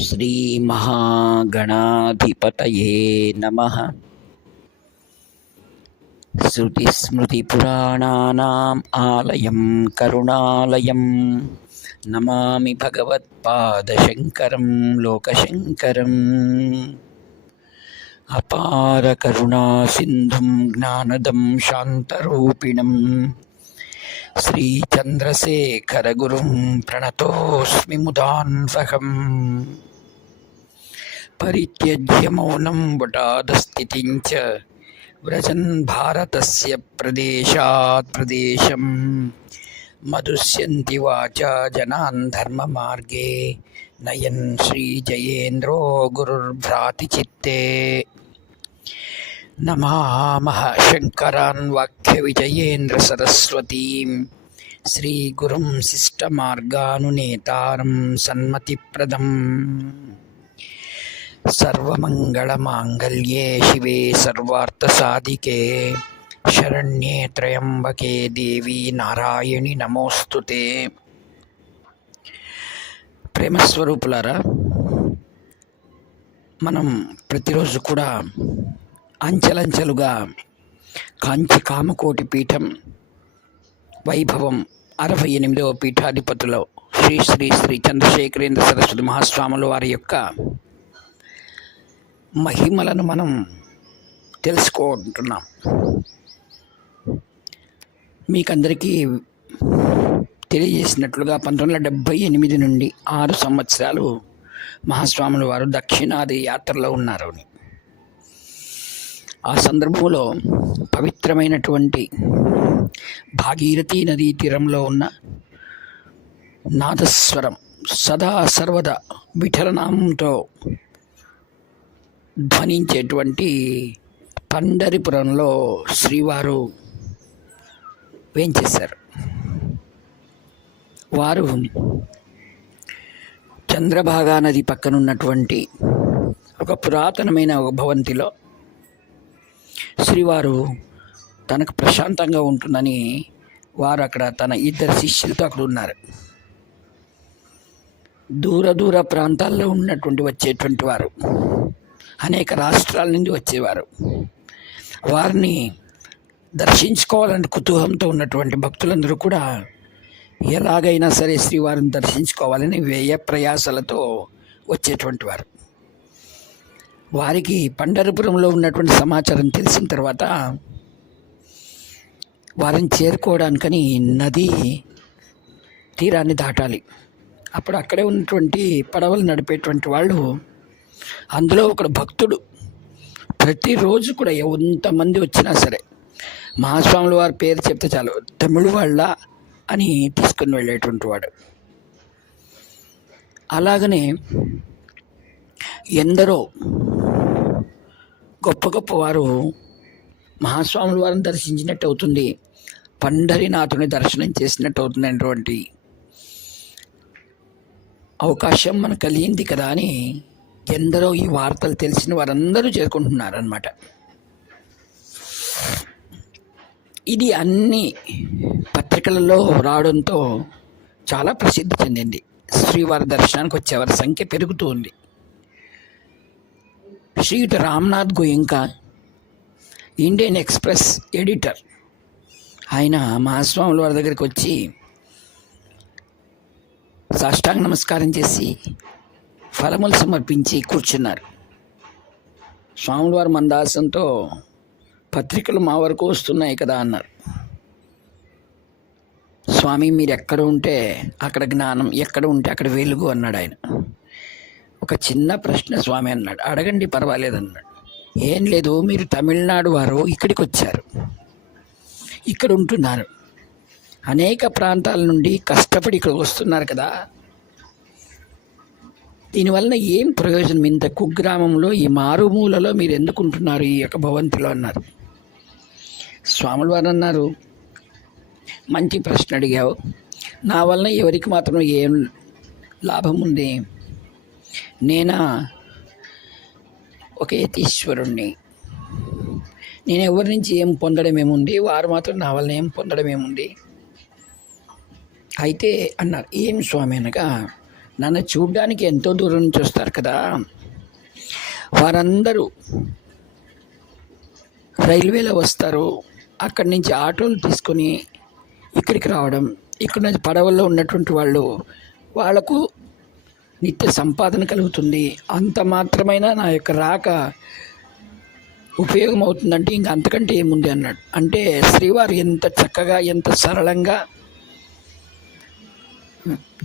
శ్రీమహాగణాధిపతయే నమః. శృతిస్మృతిపురాణానాం ఆలయం కరుణాలయం నమామి భగవత్పాదశంకరం లోకశంకరం. అపార కరుణా సింధుం జ్ఞానదం శాంతరూపిణం శ్రీచంద్రశేఖరగురుం ప్రణతోస్మి ముదాన్వహం. పరిత్యజ్య మౌనం వటాదస్థితిం చ వ్రజన్ భారతస్య ప్రదేశాత్ ప్రదేశం మధుష్యంతి వాచా జనాన్ ధర్మమార్గే నయన్ శ్రీజయేంద్రో గురుర్భ్రాతి చిత్తే. నమామః శంకరాన్ వాక్య విజయేంద్ర సరస్వతీం శ్రీగురుం శిష్టమార్గానునేతారం సన్మతిప్రదం. సర్వమంగళమాంగళ్యే శివే సర్వార్థసాధికే శరణ్యే త్రయంబకే దేవీ నారాయణి నమోస్తుతే. ప్రేమస్వరూపులారా, మనం ప్రతిరోజు కూడా అంచెలంచెలుగా కాంచి కామకోటి పీఠం వైభవం 68వ పీఠాధిపతులు శ్రీ శ్రీ శ్రీ చంద్రశేఖరేంద్ర సరస్వతి మహాస్వాముల వారి యొక్క మహిమలను మనం తెలుసుకుంటున్నాం. మీకందరికీ తెలియజేసినట్లుగా 1978 నుండి 6 సంవత్సరాలు మహాస్వాముల వారు దక్షిణాది యాత్రలో ఉన్నారు. ఆ సందర్భంలో పవిత్రమైనటువంటి భాగీరథీ నదీ తీరంలో ఉన్న నాదస్వరం సదా సర్వదా విఠలనామంతో ధ్వనించేటువంటి పండరిపురంలో శ్రీవారు వేంచేశారు. వారు చంద్రభాగా నది పక్కనున్నటువంటి ఒక పురాతనమైన ఒక భవంతిలో శ్రీవారు తనకు ప్రశాంతంగా ఉంటుందని వారు అక్కడ తన 2 శిష్యులతో అక్కడ ఉన్నారు. దూర ప్రాంతాల్లో ఉన్నటువంటి వచ్చేటువంటి వారు, అనేక రాష్ట్రాల నుండి వచ్చేవారు, వారిని దర్శించుకోవాలని కుతూహలంతో ఉన్నటువంటి భక్తులందరూ కూడా ఎలాగైనా సరే శ్రీవారిని దర్శించుకోవాలని వ్యయ ప్రయాసలతో వచ్చేటువంటి వారు. వారికి పండరిపురంలో ఉన్నటువంటి సమాచారం తెలిసిన తర్వాత వారిని చేరుకోవడానికని నది తీరాన్ని దాటాలి. అప్పుడు అక్కడే ఉన్నటువంటి పడవలు నడిపేటువంటి వాళ్ళు, అందులో ఒక భక్తుడు ప్రతిరోజు కూడా ఎంతమంది వచ్చినా సరే మహాస్వాముల వారి పేరు చెప్తే చాలు తమిళ వాళ్ళ అని తీసుకుని వెళ్ళేటువంటి వాడు. అలాగనే ఎందరో గొప్ప గొప్ప వారు మహాస్వాముల వారిని దర్శించినట్టు అవుతుంది, పండరీనాథుని దర్శనం చేసినట్టు అవుతున్నటువంటి అవకాశం మనకు కలిగింది కదా అని ఎందరో ఈ వార్తలు తెలిసిన వారందరూ చేరుకుంటున్నారన్నమాట. ఇది అన్ని పత్రికలలో రావడంతో చాలా ప్రసిద్ధి చెందింది. శ్రీవారి దర్శనానికి వచ్చేవారి సంఖ్య పెరుగుతూ ఉంది. శ్రీయుత Ramnath Goenka, Indian Express editor, ఆయన మహాస్వాముల వారి దగ్గరికి వచ్చి సాష్టాంగ నమస్కారం చేసి ఫలములు సమర్పించి కూర్చున్నారు. స్వాముల వారి మందాసంతో పత్రికలు మా వరకు వస్తున్నాయి కదా అన్నారు. స్వామి, మీరు ఎక్కడ ఉంటే అక్కడ జ్ఞానం, ఎక్కడ ఉంటే అక్కడ వెలుగు అన్నాడు ఆయన. ఒక చిన్న ప్రశ్న స్వామి అన్నాడు, అడగండి పర్వాలేదు అన్నాడు. ఏం లేదు, మీరు తమిళనాడు వారు ఇక్కడికి వచ్చారు, ఇక్కడ ఉంటున్నారు, అనేక ప్రాంతాల నుండి కష్టపడి ఇక్కడికి వస్తున్నారు కదా, దీనివలన ఏం ప్రయోజనం? ఇంత కుగ్రామంలో ఈ మారుమూలలో మీరు ఎందుకుంటున్నారు ఈ యొక్క భవంతిలో అన్నారు. స్వాముల వారు అన్నారు, మంచి ప్రశ్న అడిగావు, నా వలన ఎవరికి మాత్రం ఏం లాభం ఉంది? నేనా ఒక యతీశ్వరుణ్ణి, నేను ఎవరి నుంచి ఏం పొందడం ఏముంది, వారు మాత్రం నా వలన ఏం పొందడం ఏముంది? అయితే అన్నారు, ఏం స్వామి అనగా, నన్ను చూడ్డానికి ఎంతో దూరం నుంచి వస్తారు కదా, వారందరూ రైల్వేలో వస్తారు, అక్కడి నుంచి ఆటోలు తీసుకొని ఇక్కడికి రావడం, ఇక్కడ నుంచి పడవల్లో ఉన్నటువంటి వాళ్ళకు నిత్య సంపాదన కలుగుతుంది. అంత మాత్రమైనా నా యొక్క రాక ఉపయోగం అవుతుందంటే ఇంక అంతకంటే ఏముంది అన్నాడు. అంటే శ్రీవారు ఎంత చక్కగా ఎంత సరళంగా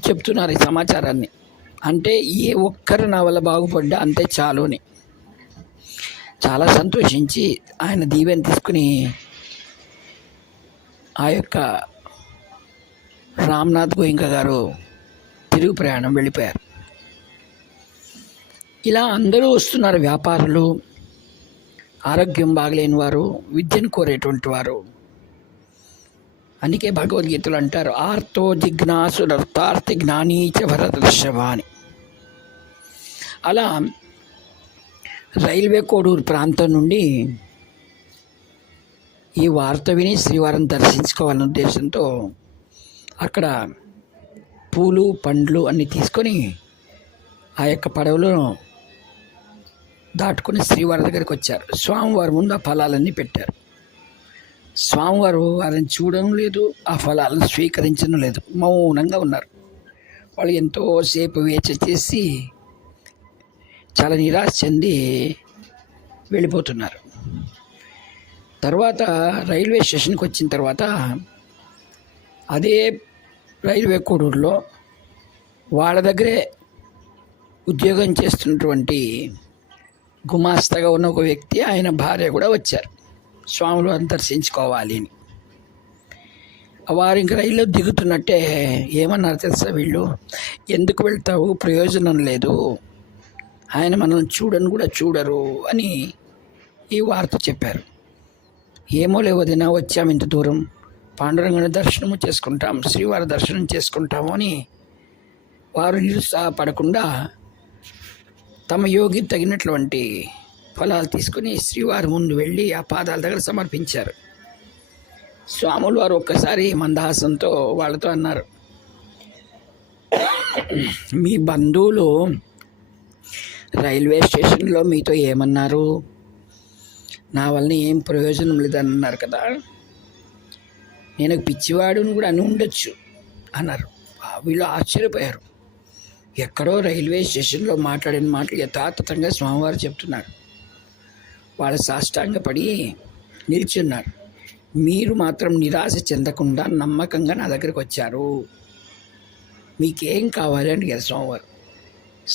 చెప్తున్నారు ఈ సమాచారాన్ని. అంటే ఏ ఒక్కరు నా వల్ల బాగుపడ్డా అంతే చాలు అని చాలా సంతోషించి ఆయన దీవెన తీసుకుని ఆ యొక్క రామ్నాథ్ గోయింక గారు తిరుగు ప్రయాణం వెళ్ళిపోయారు. ఇలా అందరూ వస్తున్నారు, వ్యాపారులు, ఆరోగ్యం బాగలేని వారు, విద్యను కోరేటువంటి వారు. అందుకే భగవద్గీతలు అంటారు ఆర్తో జిజ్ఞాసురర్థార్థి జ్ఞానీచ భరతర్షభ అని. అలా రైల్వే కోడూరు ప్రాంతం నుండి ఈ వార్త విని శ్రీవారిని దర్శించుకోవాలనే ఉద్దేశంతో అక్కడ పూలు పండ్లు అన్నీ తీసుకొని ఆ యొక్క పడవలో దాటుకుని శ్రీవారి దగ్గరికి వచ్చారు. స్వామివారి ముందు ఆ ఫలాలన్నీ పెట్టారు. స్వామివారు వారిని చూడడం లేదు, ఆ ఫలాలను స్వీకరించడం లేదు, మౌనంగా ఉన్నారు. వాళ్ళు ఎంతోసేపు వేచి చేసి చాలా నిరాశ చెంది వెళ్ళిపోతున్నారు. తర్వాత రైల్వే స్టేషన్కి వచ్చిన తర్వాత అదే రైల్వే కోడూరులో వాళ్ళ దగ్గరే ఉద్యోగం చేస్తున్నటువంటి గుమాస్తాగా ఉన్న ఒక వ్యక్తి, ఆయన భార్య కూడా వచ్చారు స్వాములు దర్శించుకోవాలి అని. వారు ఇంక రైల్లో దిగుతున్నట్టే ఏమన్నారు తెలుసా, వీళ్ళు ఎందుకు వెళ్తావు, ప్రయోజనం లేదు, ఆయన మనం చూడని కూడా చూడరు అని ఈ వార్త చెప్పారు. ఏమో లేవదినా వచ్చాము ఇంత దూరం, పాండురంగని దర్శనము చేసుకుంటాం, శ్రీవారి దర్శనం చేసుకుంటాము అని వారు నిరుత్సాహపడకుండా తమ యోగి తగినటువంటి ఫలాలు తీసుకుని శ్రీవారి ముందు వెళ్ళి ఆ పాదాల దగ్గర సమర్పించారు. స్వాములు వారు ఒక్కసారి మందహాసంతో వాళ్ళతో అన్నారు, మీ బంధువులు రైల్వే స్టేషన్లో మీతో ఏమన్నారు, నా వలన ఏం ప్రయోజనం లేదన్నారు కదా, నేను పిచ్చివాడుని కూడా అని ఉండొచ్చు అన్నారు. వీళ్ళు ఆశ్చర్యపోయారు. ఎక్కడో రైల్వే స్టేషన్లో మాట్లాడిన మాటలు యథాతథంగా స్వామివారు చెప్తున్నారు. వాళ్ళు సాష్టాంగపడి నిల్చున్నారు. మీరు మాత్రం నిరాశ చెందకుండా నమ్మకంగా నా దగ్గరికి వచ్చారు, మీకేం కావాలి అని కదా స్వామివారు.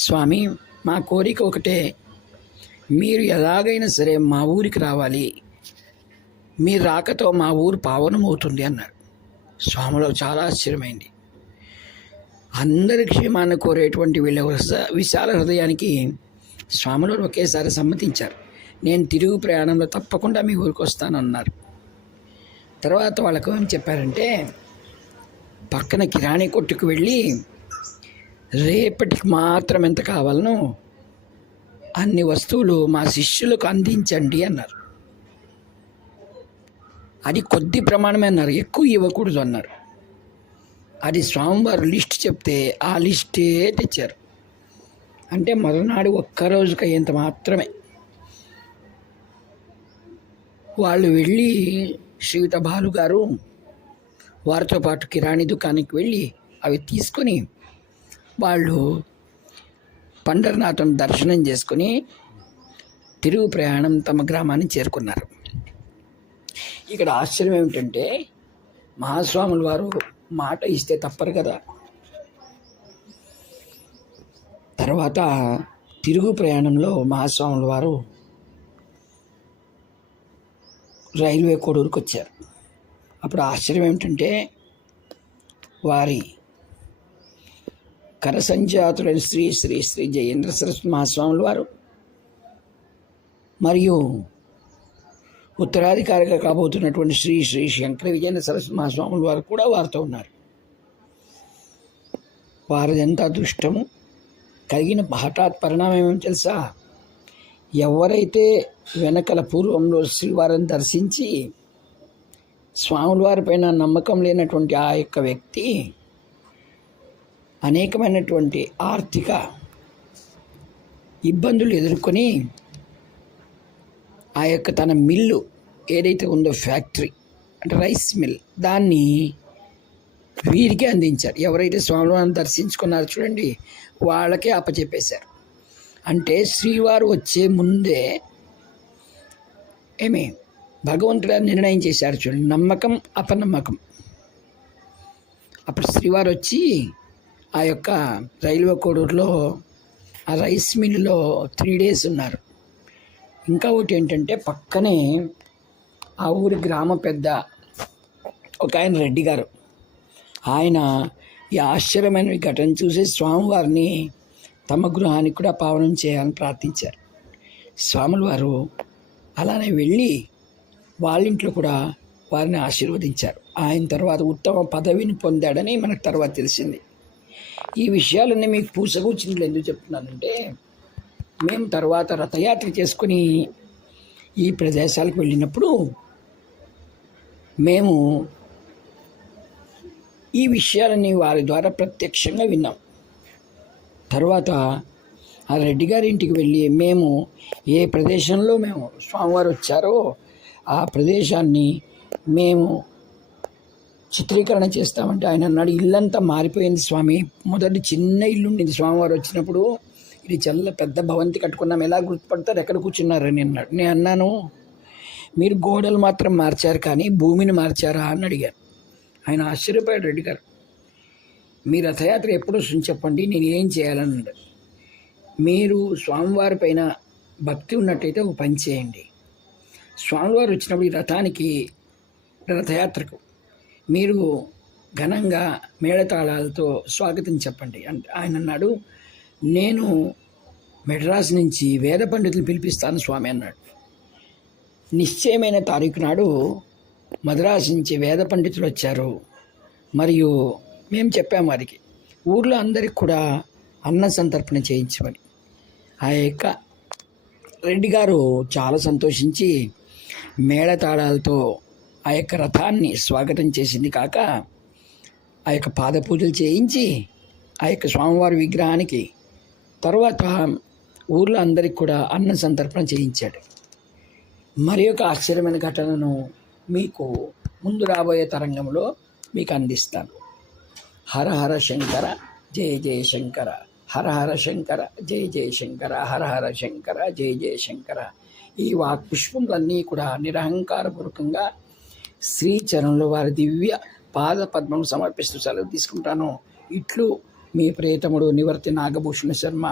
స్వామి, మా కోరిక ఒకటే, మీరు ఎలాగైనా సరే మా ఊరికి రావాలి, మీ రాకతో మా ఊరు పావనమవుతుంది అన్నారు. స్వామిలో చాలా ఆశ్చర్యమైంది. అందరి క్షేమాన్ని కోరేటువంటి వీళ్ళ విశాల హృదయానికి స్వాములు ఒకేసారి సమ్మతించారు. నేను తిరుగు ప్రయాణంలో తప్పకుండా మీ ఊరికి వస్తానన్నారు. తర్వాత వాళ్ళకు ఏం చెప్పారంటే, పక్కన కిరాణీ కొట్టుకు వెళ్ళి రేపటికి మాత్రం ఎంత కావాలనో అన్ని వస్తువులు మా శిష్యులకు అందించండి అన్నారు. అది కొద్ది ప్రమాణమే అన్నారు, ఎక్కువ ఇవ్వకూడదు అన్నారు. అది స్వామివారు లిస్ట్ చెప్తే ఆ లిస్టే తెచ్చారు. అంటే మరునాడు ఒక్కరోజుకి అయ్యేంత మాత్రమే. వాళ్ళు వెళ్ళి శ్రీయుత బాలు గారు వారితో పాటు కిరాణీ దుకాణానికి వెళ్ళి అవి తీసుకొని వాళ్ళు పండరనాథం దర్శనం చేసుకుని తిరుగు ప్రయాణం తమ గ్రామాన్ని చేరుకున్నారు. ఇక్కడ ఆశ్చర్యం ఏమిటంటే, మహాస్వాముల వారు మాట ఇస్తే తప్పరు కదా. తర్వాత తిరుగు ప్రయాణంలో మహాస్వాముల వారు రైల్వే కోడూరుకు వచ్చారు. అప్పుడు ఆశ్చర్యం ఏమిటంటే, వారి కరసంజాతులైన శ్రీ శ్రీ శ్రీ జయేంద్ర సరస్వతి మహాస్వాముల వారు మరియు ఉత్తరాధికారిగా కాబోతున్నటువంటి శ్రీ శ్రీ శంకర విజయేంద్ర సరస్వతి మహాస్వాముల వారు కూడా వారితో ఉన్నారు. వారిది ఎంత అదృష్టము. కలిగిన హఠాత్ పరిణామం ఏమేమి తెలుసా, ఎవరైతే వెనకల పూర్వంలో శ్రీవారిని దర్శించి స్వాముల వారిపైన నమ్మకం లేనటువంటి ఆ యొక్క వ్యక్తి అనేకమైనటువంటి ఆర్థిక ఇబ్బందులు ఎదుర్కొని ఆ యొక్క తన మిల్లు ఏదైతే ఉందో ఫ్యాక్టరీ అంటే రైస్ మిల్ దాన్ని వీరికి అందించారు. ఎవరైతే స్వామివారిని దర్శించుకున్నారో చూడండి వాళ్ళకే అప్పచెప్పేశారు. అంటే శ్రీవారు వచ్చే ముందే భగవంతుడు నిర్ణయం చేశారు చూడండి, నమ్మకం అపనమ్మకం. అప్పుడు శ్రీవారు వచ్చి ఆ యొక్క రైల్వే కోడూరులో ఆ రైస్ మిల్లులో 3 days ఉన్నారు. ఇంకా ఒకటి ఏంటంటే పక్కనే ఆ ఊరి గ్రామ పెద్ద ఒక ఆయన రెడ్డి గారు, ఆయన ఈ ఆశ్చర్యమైన ఘటన చూసి స్వామివారిని తమ గృహానికి కూడా పావనం చేయాలని ప్రార్థించారు. స్వాముల వారు అలానే వెళ్ళి వాళ్ళ ఇంట్లో కూడా వారిని ఆశీర్వదించారు. ఆయన తర్వాత ఉత్తమ పదవిని పొందాడని మనకు తర్వాత తెలిసింది. ఈ విషయాలన్నీ మీకు పూసగూర్చినట్లు ఎందుకు చెప్తున్నానంటే, మేము తర్వాత రథయాత్ర చేసుకుని ఈ ప్రదేశాలకు వెళ్ళినప్పుడు మేము ఈ విషయాలని వారి ద్వారా ప్రత్యక్షంగా విన్నాం. తర్వాత ఆ రెడ్డి గారి ఇంటికి వెళ్ళి మేము ఏ ప్రదేశంలో మేము స్వామివారు వచ్చారో ఆ ప్రదేశాన్ని మేము చిత్రీకరణ చేస్తామంటే ఆయన అన్నాడు, ఇల్లంతా మారిపోయింది స్వామి. మొదటి చిన్న ఇల్లు ఉండేది, స్వామివారు వచ్చినప్పుడు ఇది చాలా పెద్ద భవంతి కట్టుకున్నాం, ఎలా గుర్తుపడతారు, ఎక్కడ కూర్చున్నారని అన్నాడు. నేను అన్నాను, మీరు గోడలు మాత్రం మార్చారు కానీ భూమిని మార్చారా అని అడిగాను. ఆయన ఆశ్చర్యపోయాడు రెడ్డి గారు. మీ రథయాత్ర ఎప్పుడు వస్తుంది చెప్పండి, నేను ఏం చేయాలని అన్నాడు. మీరు స్వామివారి పైన భక్తి ఉన్నట్టయితే ఒక పని చేయండి, స్వామివారు వచ్చినప్పుడు ఈ రథయాత్రకు మీరు ఘనంగా మేళతాళాలతో స్వాగతం చెప్పండి అంటే ఆయన అన్నాడు, నేను మెడ్రాస్ నుంచి వేద పండితులు పిలిపిస్తాను స్వామి అన్నాడు. నిశ్చయమైన తారీఖు నాడు మద్రాసు నుంచి వేద పండితులు వచ్చారు. మరియు మేము చెప్పాము వారికి ఊర్లో అందరికి కూడా అన్న సంతర్పణ చేయించమని. ఆ యొక్క రెడ్డి గారు చాలా సంతోషించి మేళతాళాలతో ఆ యొక్క రథాన్ని స్వాగతం చేసింది కాక ఆ యొక్క పాద పూజలు చేయించి ఆ యొక్క స్వామివారి విగ్రహానికి తర్వాత ఊర్లో అందరికి కూడా అన్న సంతర్పణ చేయించాడు. మరి ఒక ఆశ్చర్యమైన ఘటనను మీకు ముందు రాబోయే తరంగంలో మీకు అందిస్తాను. హర హర శంకర జయ జయ శంకర, హర హర శంకర జయ జయ శంకర, హర హర శంకర జయ జయ శంకర. ఈ వాక్పుష్పములన్నీ కూడా నిరహంకారపూర్వకంగా శ్రీచరణంలో వారి దివ్య పాద పద్మం సమర్పిస్తూ సెలవు తీసుకుంటాను. ఇట్లు మీ ప్రియతముడు నివర్తి నాగభూషణ శర్మ.